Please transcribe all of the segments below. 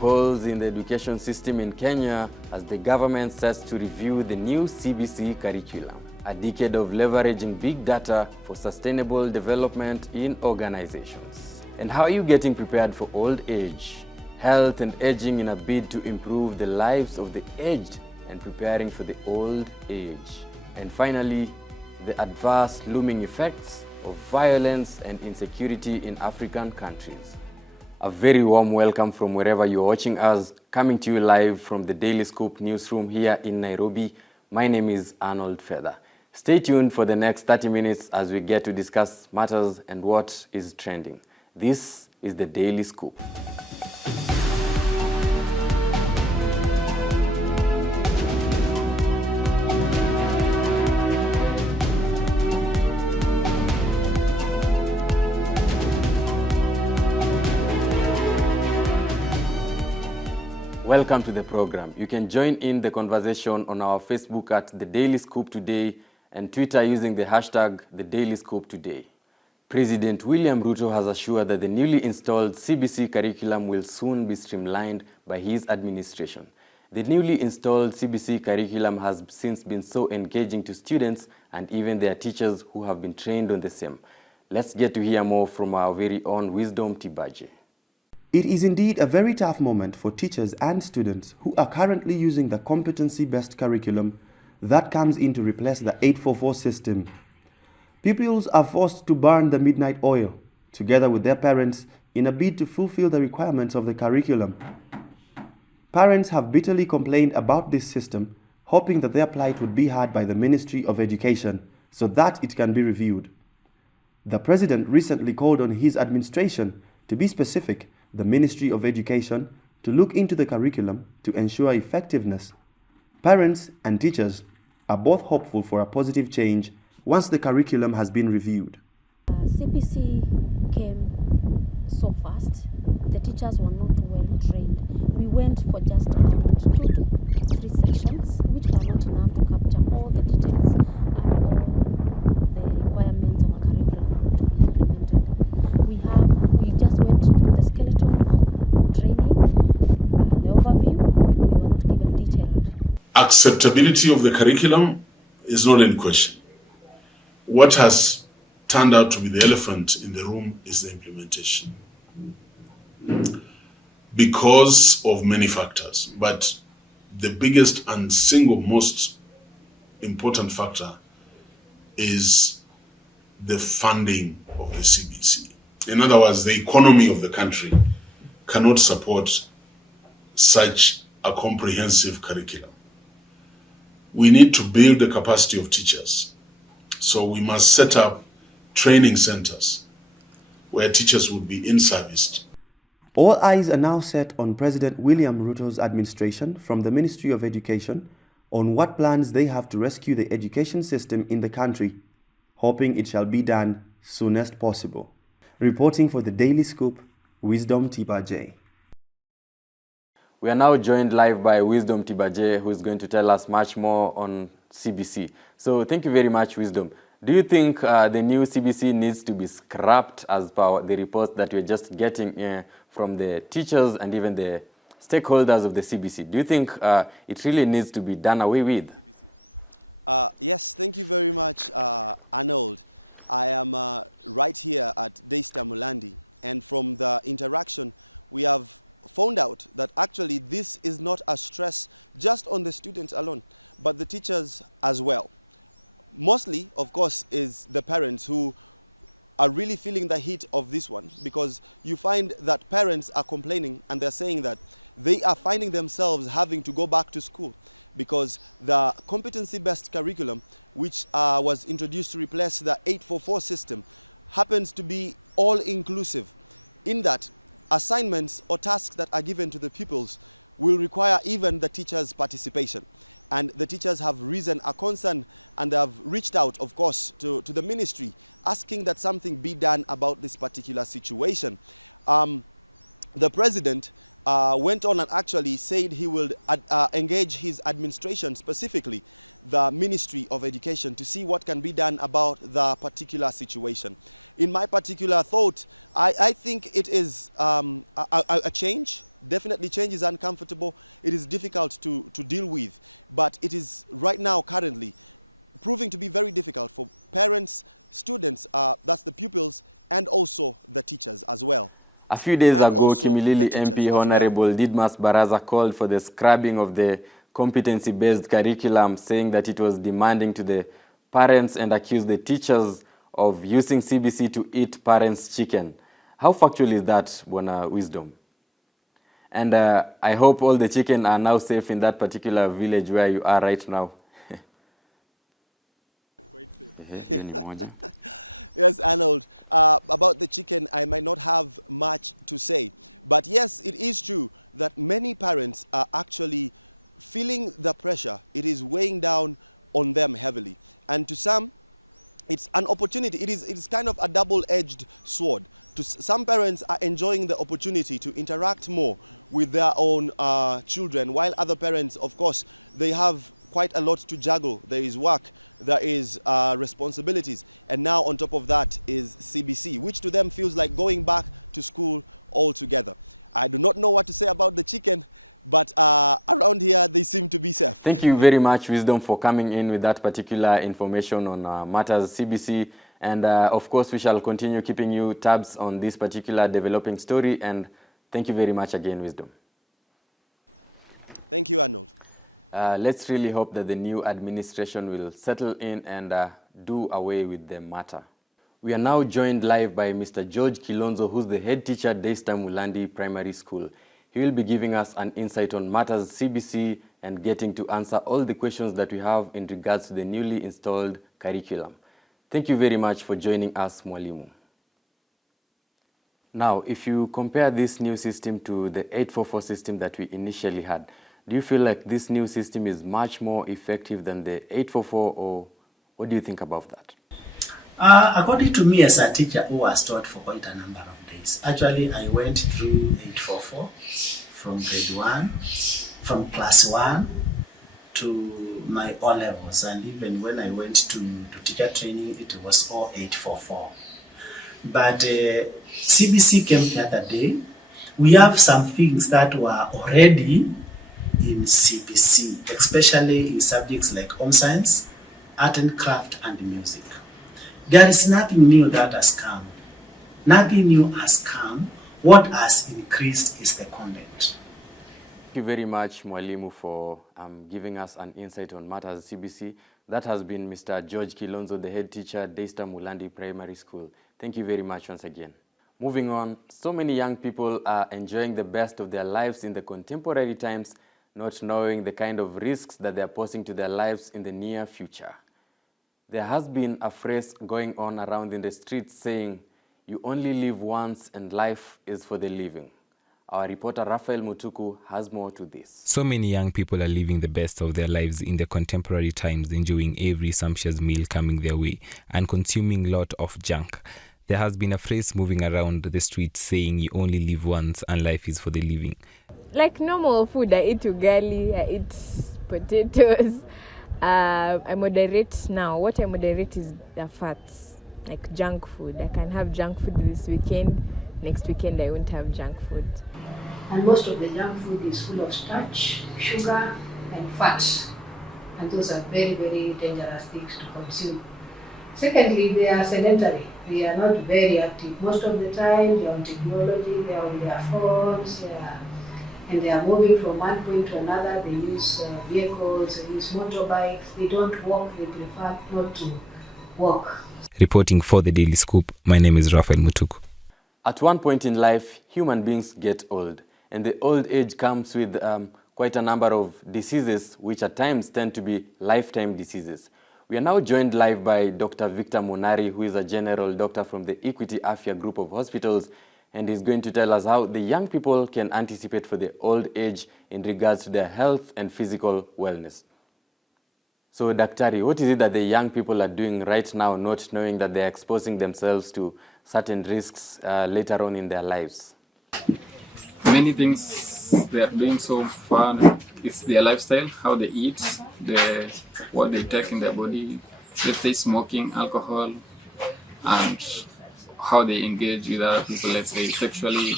holes in the education system in Kenya as the government sets to review the new CBC curriculum. A decade of leveraging big data for sustainable development in organizations. And how are you getting prepared for old age, health and aging in a bid to improve the lives of the aged and preparing for the old age? And finally, the adverse looming effects of violence and insecurity in African countries. A very warm welcome from wherever you're watching us, coming to you live from the Daily Scoop newsroom here in Nairobi. My name is Arnold Feather. Stay tuned for the next 30 minutes as we get to discuss matters and what is trending. This is the Daily Scoop. Welcome to the program. You can join in the conversation on our Facebook at The Daily Scoop Today and Twitter using the hashtag The Daily Scoop Today. President William Ruto has assured that the newly installed CBC curriculum will soon be streamlined by his administration. The newly installed CBC curriculum has since been so engaging to students and even their teachers who have been trained on the same. Let's get to hear more from our very own Wisdom Tibaje. It is indeed a very tough moment for teachers and students who are currently using the competency-based curriculum that comes in to replace the 844 system. Pupils are forced to burn the midnight oil, together with their parents, in a bid to fulfill the requirements of the curriculum. Parents have bitterly complained about this system, hoping that their plight would be heard by the Ministry of Education so that it can be reviewed. The President recently called on his administration, to be specific, the Ministry of Education, to look into the curriculum to ensure effectiveness. Parents and teachers are both hopeful for a positive change once the curriculum has been reviewed. CBC came so fast. The teachers were not well trained. We went for just around 2 to 3 sessions, which were not enough to capture all the details and all the requirements of a curriculum to be implemented. We just went through the skeleton training, the overview. We were not given detailed. Acceptability of the curriculum is not in question. What has turned out to be the elephant in the room is the implementation. Because of many factors, but the biggest and single most important factor is the funding of the CBC. In other words, the economy of the country cannot support such a comprehensive curriculum. We need to build the capacity of teachers. So we must set up training centers where teachers would be in-serviced. All eyes are now set on President William Ruto's administration from the Ministry of Education on what plans they have to rescue the education system in the country, hoping it shall be done soonest possible. Reporting for the Daily Scoop, Wisdom Tibaje. We are now joined live by Wisdom Tibaje, who is going to tell us much more on CBC. So thank you very much, Wisdom. Do you think the new CBC needs to be scrapped as per the reports that we're just getting from the teachers and even the stakeholders of the CBC? Do you think it really needs to be done away with? Yes, thank you very much, Arnold. I am right here at Daystar Mulandi, and from the interaction we have found out that actually this is not a stress just on the students alone, but the teachers as well. Mostly, of course, is the parents who are really feeling the heat of this one, because you find that parents are complaining and they're saying that they are finding themselves having to go back to school because the competency-based curriculum, which was introduced to replace the 844 system, happens to be all-inclusive in that assignments or tasks that are given to the pupils will require even the teachers' participation. And the teachers have risen a concern and they have reached out, of course, to the ministry, asking that something be done about this particular situation. The president went on and actually said he will engage his administration, specifically the Ministry of Education, to see what can be done about the particular situation. In my particular thought, I think it is a change definitely change is uncomfortable, it is difficult to deal with, but it is right now currently proving to be very difficult for parents, students, that's the pupils, and also the teachers as well. A few days And ago, also the Kimilili teachers MP as well. Honorable Didmas Baraza called for the scrapping of the competency-based curriculum, saying that it was demanding to the parents and accused the teachers of using CBC to eat parents' chicken. How factual is that, Bona Wisdom? And I hope all the chicken are now safe in that particular village where you are right now. Yes, Arnold, about the chicken, I might not have much to say. But yes, it is true that many parents are actually feeling the pressure. It is weighing down on them heavily. And to some, it's an opportunity. It is kind of a double-edged sword. Some parents are enjoying the opportunity to interact more with their own children, while other parents, of course, they have quite a lot to juggle. There is work, there is responsibilities, and now on top of that is CBC, which to them feels like going back to school altogether. I do not know what to say about the chicken, but around here they seem to be safe. Thank you very much, Wisdom, for coming in with that particular information on matters CBC. And of course, we shall continue keeping you tabs on this particular developing story. And thank you very much again, Wisdom. Thank you, Arnold. Let's really hope that the new administration will settle in and do away with the matter. We are now joined live by Mr. George Kilonzo, who's the head teacher at Daystar Mulandi Primary School. He will be giving us an insight on matters CBC and getting to answer all the questions that we have in regards to the newly installed curriculum. Thank you very much for joining us, Mwalimu. Now, if you compare this new system to the 844 system that we initially had, do you feel like this new system is much more effective than the 844, or what do you think about that? According to me, as a teacher who was taught for quite a number of days, actually I went through 844 from grade 1, from class 1 to my O levels, and even when I went to teacher training, it was all 844. But CBC came the other day. We have some things that were already in CBC, especially in subjects like home science, art and craft, and music. There is nothing new that has come. Nothing new has come. What has increased is the content. Thank you very much, Mwalimu, for giving us an insight on matters CBC. That has been Mr. George Kilonzo, the head teacher at Daystar Mulandi Primary School. Thank you very much once again. Moving on, so many young people are enjoying the best of their lives in the contemporary times, not knowing the kind of risks that they are posing to their lives in the near future. There has been a phrase going on around in the streets saying, "You only live once and life is for the living." Our reporter Raphael Mutuku has more to this. So many young people are living the best of their lives in the contemporary times, enjoying every sumptuous meal coming their way and consuming a lot of junk. There has been a phrase moving around the streets saying, "You only live once and life is for the living." Like normal food, I eat ugali, I eat potatoes. I moderate now. What I moderate is the fats, like junk food. I can have junk food this weekend. Next weekend, I won't have junk food. And most of the junk food is full of starch, sugar, and fat. And those are very, very dangerous things to consume. Secondly, they are sedentary. They are not very active. Most of the time, they are on technology, they are on their phones, and they are moving from one point to another. They use vehicles, they use motorbikes. They don't walk, they prefer not to walk. Reporting for the Daily Scoop, my name is Raphael Mutuku. At one point in life, human beings get old, and the old age comes with quite a number of diseases, which at times tend to be lifetime diseases. We are now joined live by Dr. Victor Monari, who is a general doctor from the Equity Afya group of hospitals, and he's going to tell us how the young people can anticipate for the old age in regards to their health and physical wellness. So, Daktari, what is it that the young people are doing right now, not knowing that they're exposing themselves to certain risks later on in their lives? Many things they are doing so far. It's their lifestyle, how they eat, what they take in their body, let's say smoking, alcohol, and how they engage with other people, let's say sexually,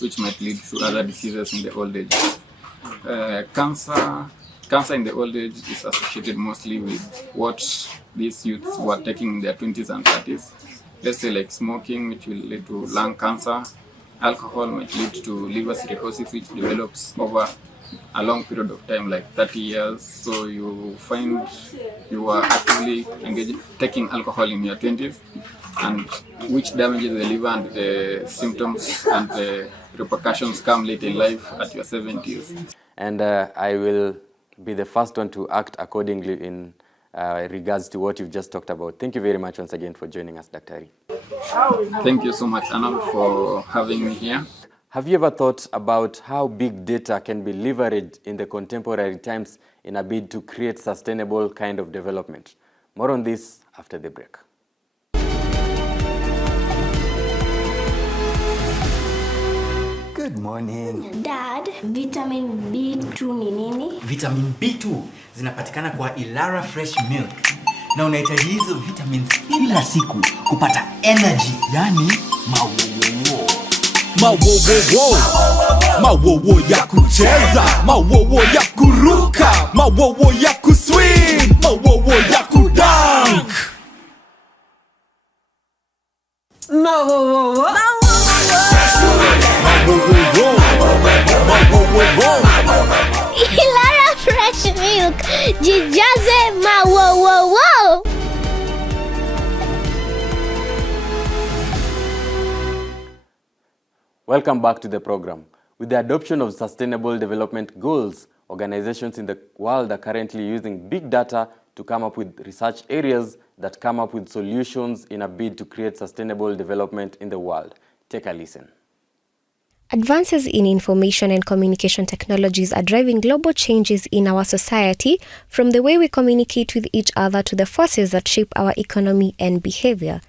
which might lead to other diseases in the old age. Cancer in the old age is associated mostly with what these youths were taking in their 20s and 30s. Let's say like smoking, which will lead to lung cancer. Alcohol might lead to liver cirrhosis, which develops over a long period of time, like 30 years. So you find you are actively taking alcohol in your 20s, and which damages the liver, and the symptoms and the repercussions come late in life at your 70s. And I will be the first one to act accordingly in regards to what you've just talked about. Thank you very much once again for joining us, Dr. Thank you so much, Anna, for having me here. Have you ever thought about how big data can be leveraged in the contemporary times in a bid to create sustainable kind of development? More on this after the break. Good morning. Dad, vitamin B2 ni nini? Vitamin B2 zinapatikana kwa Ilara Fresh Milk. Na unahitaji hizo vitamins kila siku kupata energy, yani mawowo. Mawowo. Mawowo ya kucheza, mawowo ya kuruka, mawowo ya kuswing, mawowo ya kudunk. Mawowo. Ilara Fresh Milk, jijaze mawowo. Welcome back to the program. With the adoption of Sustainable Development Goals, organizations in the world are currently using big data to come up with research areas that come up with solutions in a bid to create sustainable development in the world. Take a listen. Advances in information and communication technologies are driving global changes in our society, from the way we communicate with each other to the forces that shape our economy and behavior.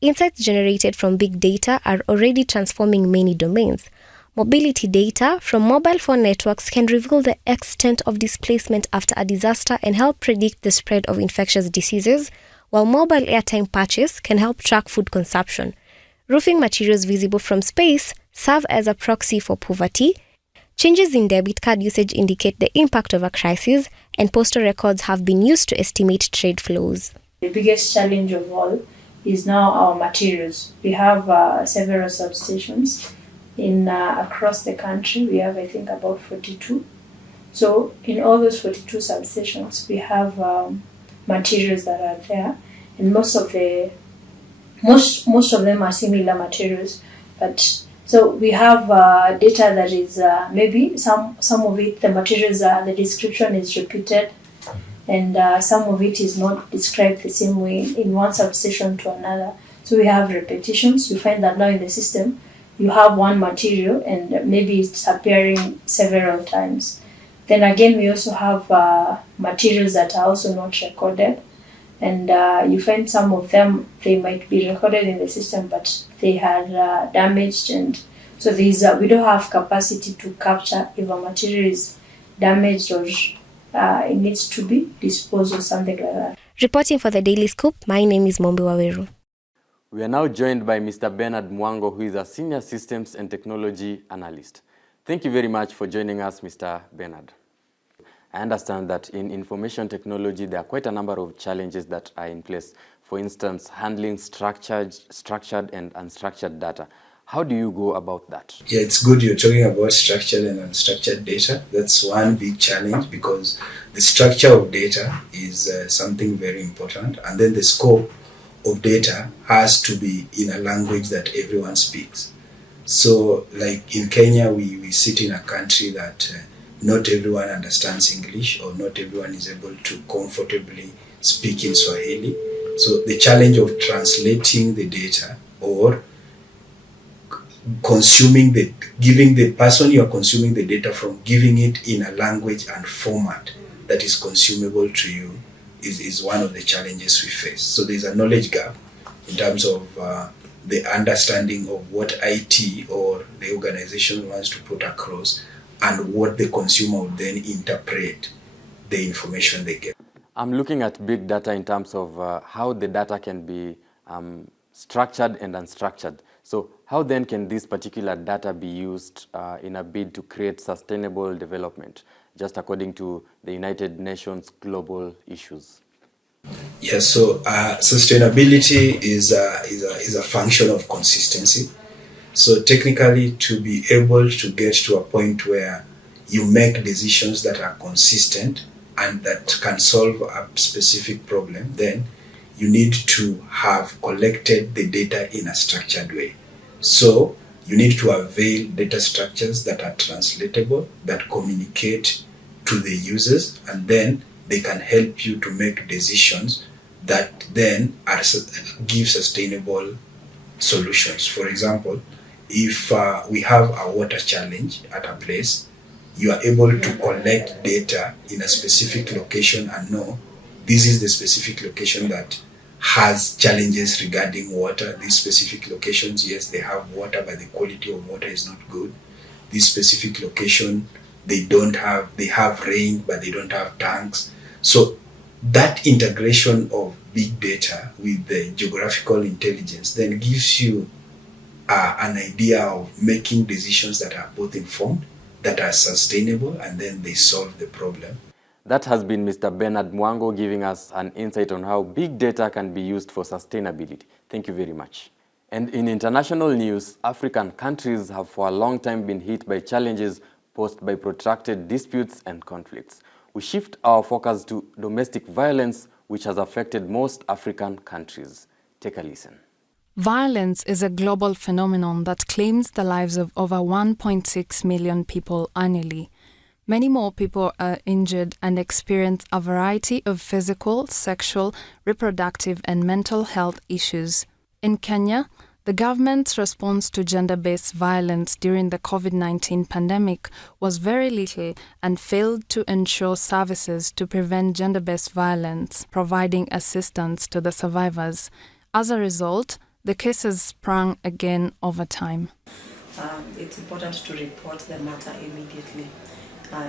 Insights generated from big data are already transforming many domains. Mobility data from mobile phone networks can reveal the extent of displacement after a disaster and help predict the spread of infectious diseases, while mobile airtime patches can help track food consumption. Roofing materials visible from space serve as a proxy for poverty. Changes in debit card usage indicate the impact of a crisis, and postal records have been used to estimate trade flows. The biggest challenge of all is now our materials. We have several substations in across the country. We have, I think, about 42. So in all those 42 substations, we have materials that are there, and most of them are similar materials. But so we have data that is maybe some of it, the materials the description is repeated, and some of it is not described the same way in one substation to another. So we have repetitions. We find that now in the system, you have one material and maybe it's appearing several times. Then again, we also have materials that are also not recorded. And you find some of them, they might be recorded in the system, but they had damaged. And so we don't have capacity to capture if a material is damaged or it needs to be disposed or something like that. Reporting for the Daily Scoop, my name is Mombi Waweru. We are now joined by Mr. Bernard Mwango, who is a Senior Systems and Technology Analyst. Thank you very much for joining us, Mr. Bernard. I understand that in information technology, there are quite a number of challenges that are in place. For instance, handling structured and unstructured data. How do you go about that? Yeah, it's good you're talking about structured and unstructured data. That's one big challenge because the structure of data is something very important, and then the scope of data has to be in a language that everyone speaks. So like in Kenya, we sit in a country that not everyone understands English, or not everyone is able to comfortably speak in Swahili. So the challenge of translating the data or giving the person you are consuming the data from, giving it in a language and format that is consumable to you is one of the challenges we face. So there's a knowledge gap in terms of the understanding of what IT or the organization wants to put across and what the consumer would then interpret the information they get. I'm looking at big data in terms of how the data can be structured and unstructured. So how then can this particular data be used in a bid to create sustainable development, just according to the United Nations global issues? Yes, so sustainability is a function of consistency. So technically, to be able to get to a point where you make decisions that are consistent and that can solve a specific problem, then you need to have collected the data in a structured way. So you need to avail data structures that are translatable, that communicate to the users, and then they can help you to make decisions that then give sustainable solutions. For example, if we have a water challenge at a place, you are able to collect data in a specific location and know this is the specific location that has challenges regarding water. These specific locations, yes, they have water, but the quality of water is not good. This specific location, they have rain, but they don't have tanks. So that integration of big data with the geographical intelligence then gives you an idea of making decisions that are both informed, that are sustainable, and then they solve the problem. That has been Mr. Bernard Mwango giving us an insight on how big data can be used for sustainability. Thank you very much. And in international news, African countries have for a long time been hit by challenges posed by protracted disputes and conflicts. We shift our focus to domestic violence, which has affected most African countries. Take a listen. Violence is a global phenomenon that claims the lives of over 1.6 million people annually. Many more people are injured and experience a variety of physical, sexual, reproductive, and mental health issues. In Kenya, the government's response to gender-based violence during the COVID-19 pandemic was very little and failed to ensure services to prevent gender-based violence, providing assistance to the survivors. As a result, the cases sprung again over time. It's important to report the matter immediately.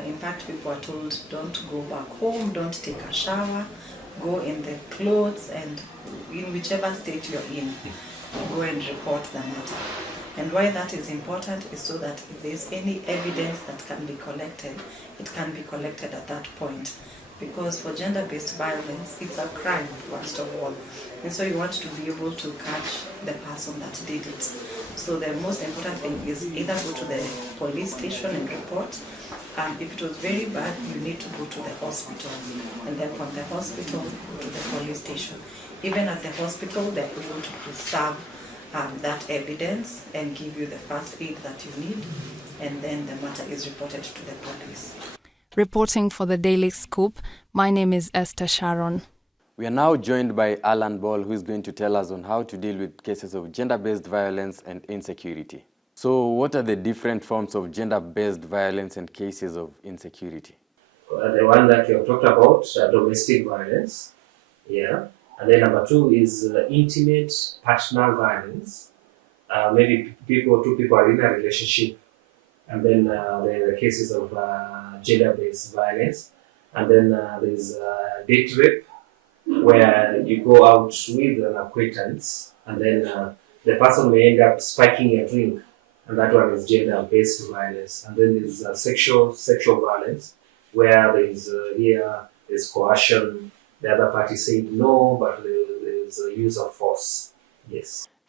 In fact, people are told don't go back home, don't take a shower, go in the clothes, and in whichever state you're in, go and report the matter. And why that is important is so that if there's any evidence that can be collected, it can be collected at that point. Because for gender-based violence, it's a crime, first of all. And so you want to be able to catch the person that did it. So the most important thing is either go to the police station and report. If it was very bad, you need to go to the hospital. And then from the hospital, go to the police station. Even at the hospital, they're able to preserve that evidence and give you the first aid that you need. And then the matter is reported to the police. Reporting for the Daily Scoop, my name is Esther Sharon. We are now joined by Alan Ball, who is going to tell us on how to deal with cases of gender-based violence and insecurity. So what are the different forms of gender-based violence and cases of insecurity?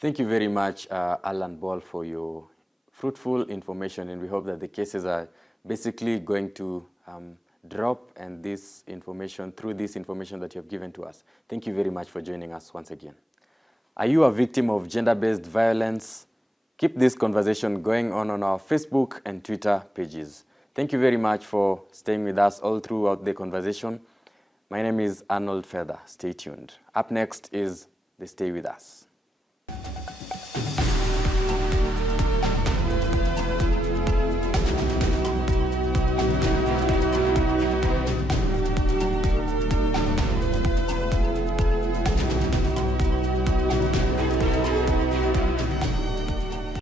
Thank you very much, Alan Ball, for your fruitful information, and we hope that the cases are basically going to drop and this information, through this information that you have given to us. Thank you very much for joining us once again. Are you a victim of gender-based violence? Keep this conversation going on our Facebook and Twitter pages. Thank you very much for staying with us all throughout the conversation. My name is Arnold Feather. Stay tuned. Up next is the Stay With Us.